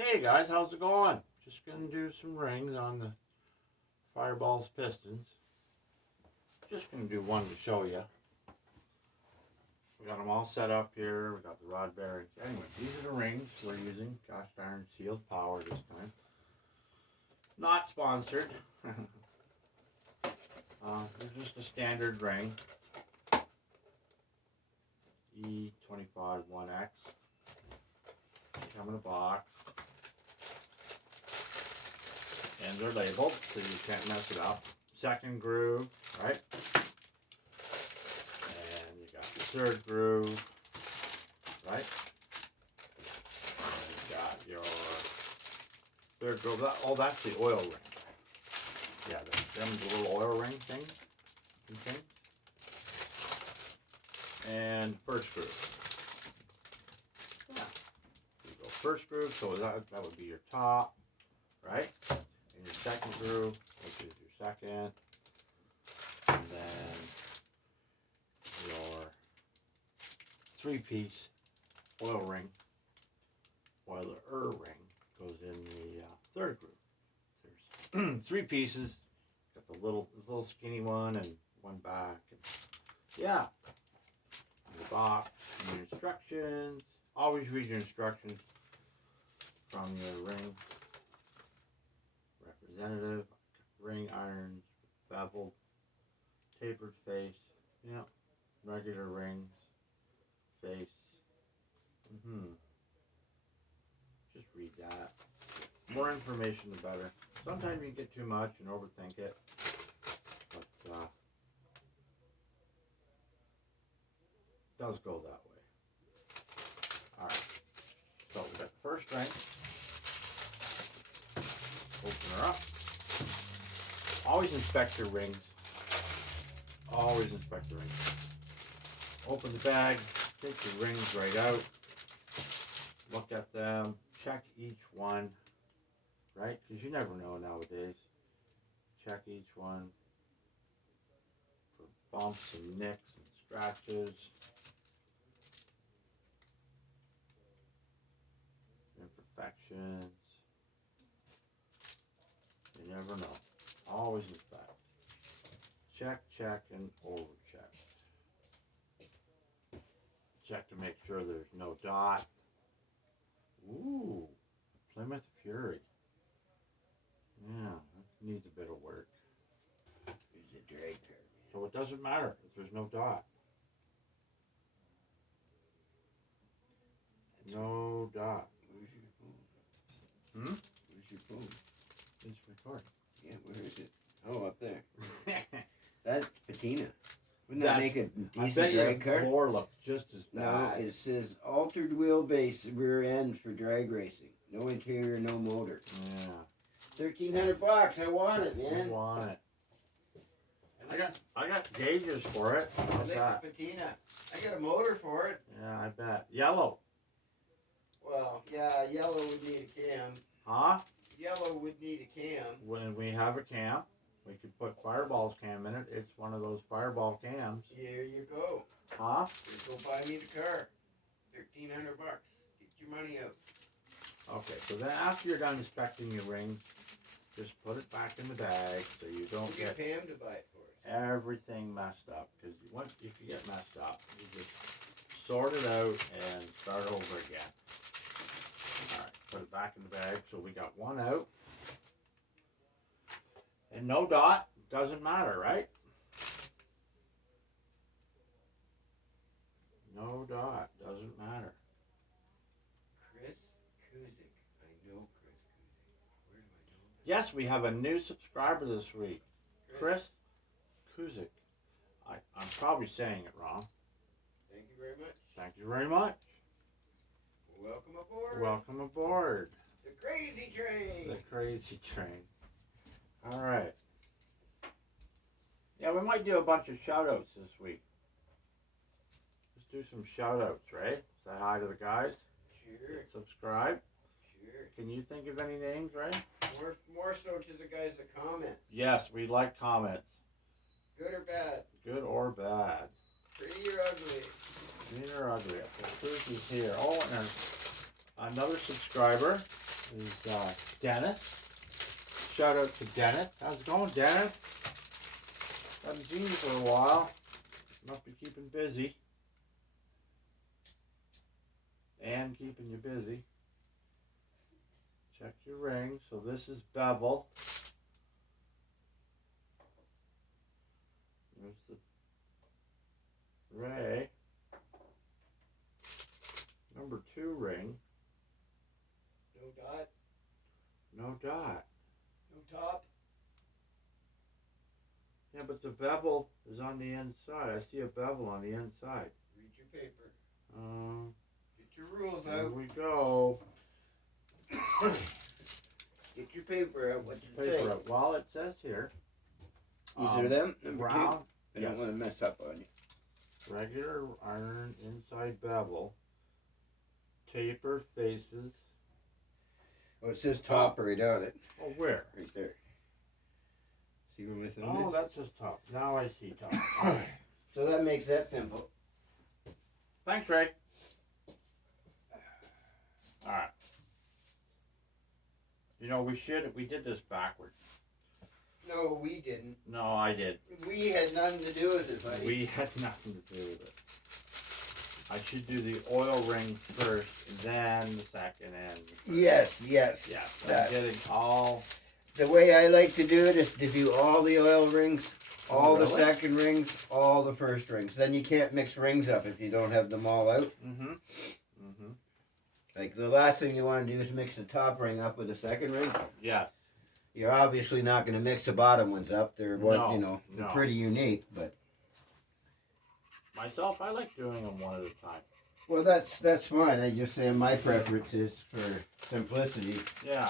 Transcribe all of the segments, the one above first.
Hey guys, how's it going? Just gonna do some rings on the Fireballs pistons. Just gonna do one to show you. We got them all set up here. We got the rod bearings. Anyway, these are the rings we're using. Gosh darn Sealed Power this time. Not sponsored. They're just a standard ring. E25 1X. Come in a box. And they're labeled so you can't mess it up. Second groove, right? And you got the third groove, right? And you got your third groove. That's the oil ring. Yeah, the little oil ring thing. Okay. And first groove. Yeah. You go first groove, so that would be your top, right? And your second groove, which is your second. And then your three-piece oil ring, ring, goes in the third groove. There's three pieces. Got the little skinny one and one back. And yeah. The box, and your instructions. Always read your instructions from your ring representative. Ring irons, beveled, tapered face. Yeah, regular rings, face. Just read that. More information, the better. Sometimes you get too much and overthink it, but does go that way. Alright, so we got the first ring. Open her up. Always inspect your rings. Always inspect the rings. Open the bag, take your rings right out. Look at them, check each one, right? Because you never know nowadays. Check each one for bumps and nicks and scratches. Imperfections. You never know. Always inspect. Check, and over check. Check to make sure there's no dot. Ooh, Plymouth Fury. Yeah, that needs a bit of work. It's a drag card. So it doesn't matter if there's no dot. No dot. Where's your phone? Where's your phone? It's recording. Yeah, where is it? Oh, up there. That's patina. Wouldn't that make a decent drag card? The floor looks just as bad. No, it says altered wheelbase rear end for drag racing. No interior, no motor. Yeah. $1,300. I want it, man. I want it. I got gauges for it. I like the patina. I got a motor for it. Yeah, I bet. Yellow. Well, yeah, yellow would need a cam. Huh? Yellow would need a cam. When we have a cam, we could put Fireball's cam in it. It's one of those Fireball cams. Here you go. Huh? Go buy me the car. $1,300. Get your money out. Okay, so then after you're done inspecting your ring, just put it back in the bag so you don't get Pam to buy it for us. everything messed up. Because if you get messed up, you just sort it out and start over again. Alright, put it back in the bag. So we got one out. And no dot, doesn't matter, right? No dot, doesn't matter. Chris Kuzik. I know Chris Kuzik. Where do I know that? Yes, we have a new subscriber this week. Chris Kuzik. I'm probably saying it wrong. Thank you very much. Thank you very much. Welcome aboard. Welcome aboard. The Crazy Train. The Crazy Train. Alright. Yeah, we might do a bunch of shout-outs this week. Let's do some shout-outs, right? Say hi to the guys. Sure. Subscribe. Sure. Can you think of any names, right? More so to the guys that comment. Yes, we like comments. Good or bad. Good or bad. Pretty or ugly. Mean or ugly. Okay, Susie's here. Oh, and another subscriber. is Dennis. Shout out to Dennis. How's it going, Dennis? Haven't seen you for a while. Must be keeping busy. And keeping you busy. Check your ring. So this is bevel. There's the Ray. Number 2 ring. No dot. No dot. No top. Yeah, but the bevel is on the inside. I see a bevel on the inside. Read your paper. Get your rules There out. we go. Get your paper out. What's it Paper say? up. Well, it says here. These are them? Number round, 2? I don't want to mess up on you. regular iron inside bevel. Taper faces. Oh, it says top right on it. Oh, where? Right there. See where my thumb Oh, is? that's just top. Now I see top. So that makes that simple. Thanks, Ray. Alright. You know, we did this backwards. No, we didn't. No, I did. We had nothing to do with it, buddy. We had nothing to do with it. I should do the oil ring first, and then the second end. Yes. Yes, That- I'm getting all... The way I like to do it is to do all the oil rings, all the Really? second rings, all the first rings. Then you can't mix rings up if you don't have them all out. Mm-hmm. Like the last thing you want to do is mix the top ring up with the second ring. Yes. You're obviously not going to mix the bottom ones up. They're No, they're no. pretty unique, but Myself, I like doing them one at a time. well, that's fine. I just say my preference is for simplicity. Yeah.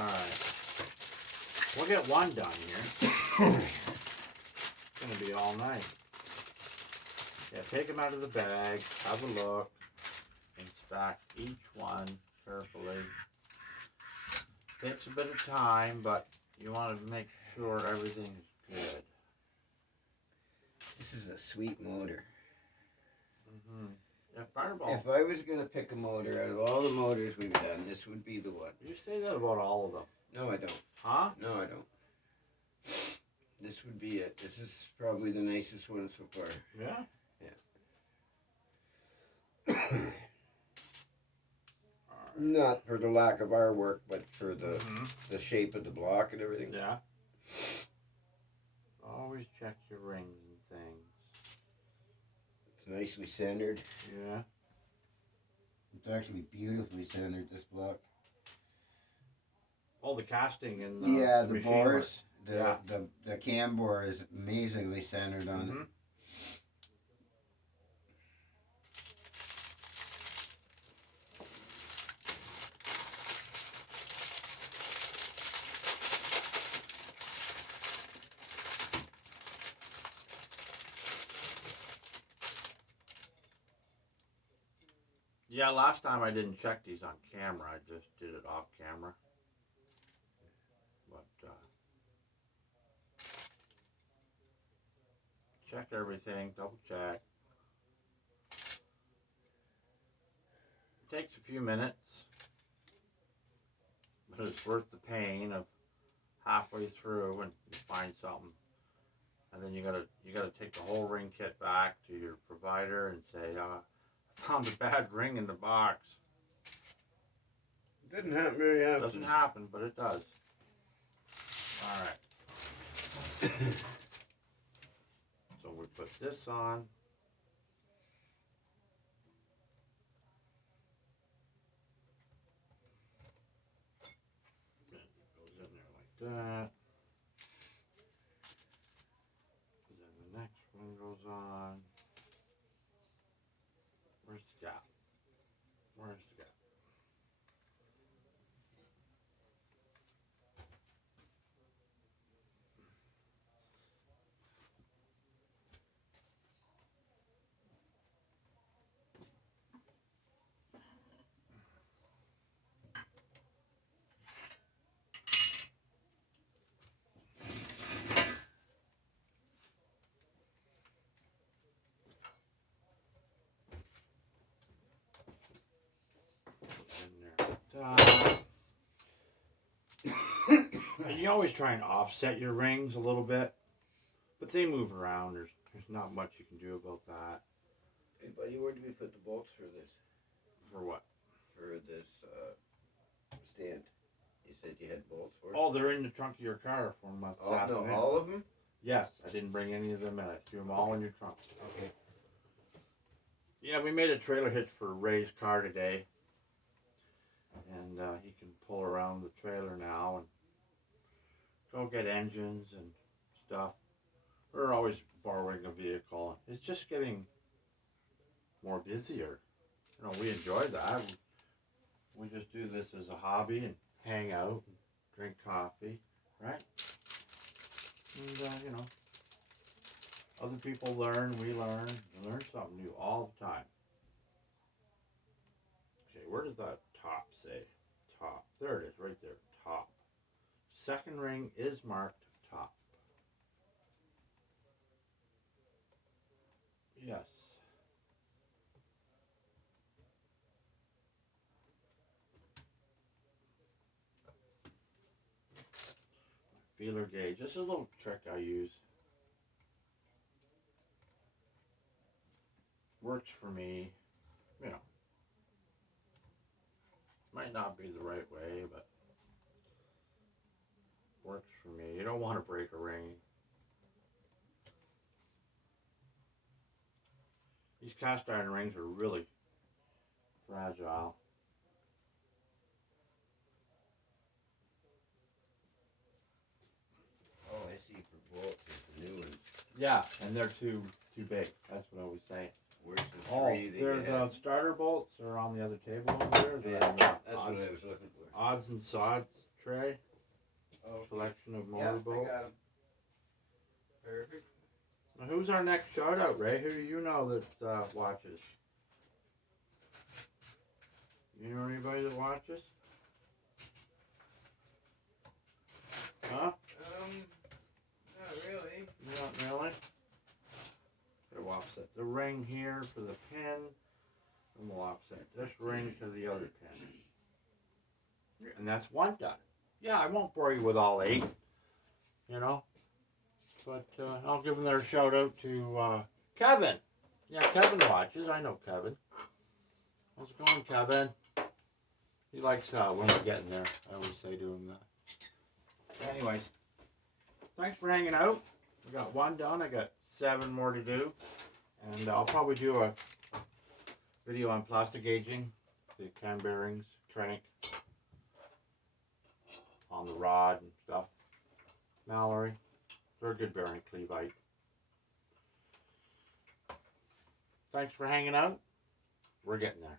Alright. We'll get one done here. It's going to be all night. Yeah, take them out of the bag, have a look, inspect each one carefully. Takes a bit of time, but you want to make sure everything is good. This is a sweet motor. Yeah, Fireball. If I was going to pick a motor out of all the motors we've done, this would be the one. You say that about all of them. No, I don't. Huh? No, I don't. This would be it. This is probably the nicest one so far. Yeah? Not for the lack of our work, but for the shape of the block and everything. Yeah. Always check your rings and things. It's nicely centered. Yeah. It's actually beautifully centered, this block. Oh, the casting and Yeah, the machine bores. Yeah. The cam bore is amazingly centered on it. Yeah, last time I didn't check these on camera. I just did it off camera. But, check everything, double check. It takes a few minutes, but it's worth the pain of halfway through and you find something. And then you gotta take the whole ring kit back to your provider and say, found a bad ring in the box. Didn't happen very often. Doesn't happen, but it does. Alright. So we put this on. It goes in there like that. And then the next one goes on. Where's the gap? Where's the gap? you always try and offset your rings a little bit, but they move around. There's not much you can do about that. Hey buddy, where did we put the bolts for this? For what? For this stand. You said you had bolts for it? Oh, they're in the trunk of your car from Oh, no, afternoon. all of them? Yes, I didn't bring any of them in. I threw them all in your trunk. Okay. Yeah, we made a trailer hitch for Ray's car today. And he can pull around the trailer now and go get engines and stuff. We're always borrowing a vehicle. It's just getting more busier. You know, we enjoy that. We just do this as a hobby and hang out and drink coffee, right? And, you know, other people learn, we learn something new all the time. Okay, where did that top say? Top. There it is, right there. Top. Second ring is marked top. Yes. Feeler gauge. This is a little trick I use. Works for me. You know. Might not be the right way, but works for me. You don't want to break a ring. These cast iron rings are really fragile. Oh, I see. For bolts, it's the new ones. Yeah, and they're too big. That's what I was saying. Where's the Oh, three that there's you had? starter bolts are on the other table over there. Yeah, They're, that's what I was looking for. odds and sods tray. Oh, Collection of yeah, motor I bolts. got 'em. Perfect. Now, who's our next shout out, Ray? Who do you know that watches? You know anybody that watches? Huh? Not really. Not really. So we'll offset the ring here for the pin, and we'll offset this ring to the other pin. And that's one done. Yeah, I won't bore you with all 8, you know. But I'll give another shout out to Kevin. Yeah, Kevin watches. I know Kevin. How's it going, Kevin? He likes when we're getting there. I always say to him that. Anyways, thanks for hanging out. We got 1 done. I got 7 more to do. And I'll probably do a video on plastic gauging, the cam bearings, crank, on the rod and stuff. Mallory. They're a good bearing, Cleveite. Thanks for hanging out. We're getting there.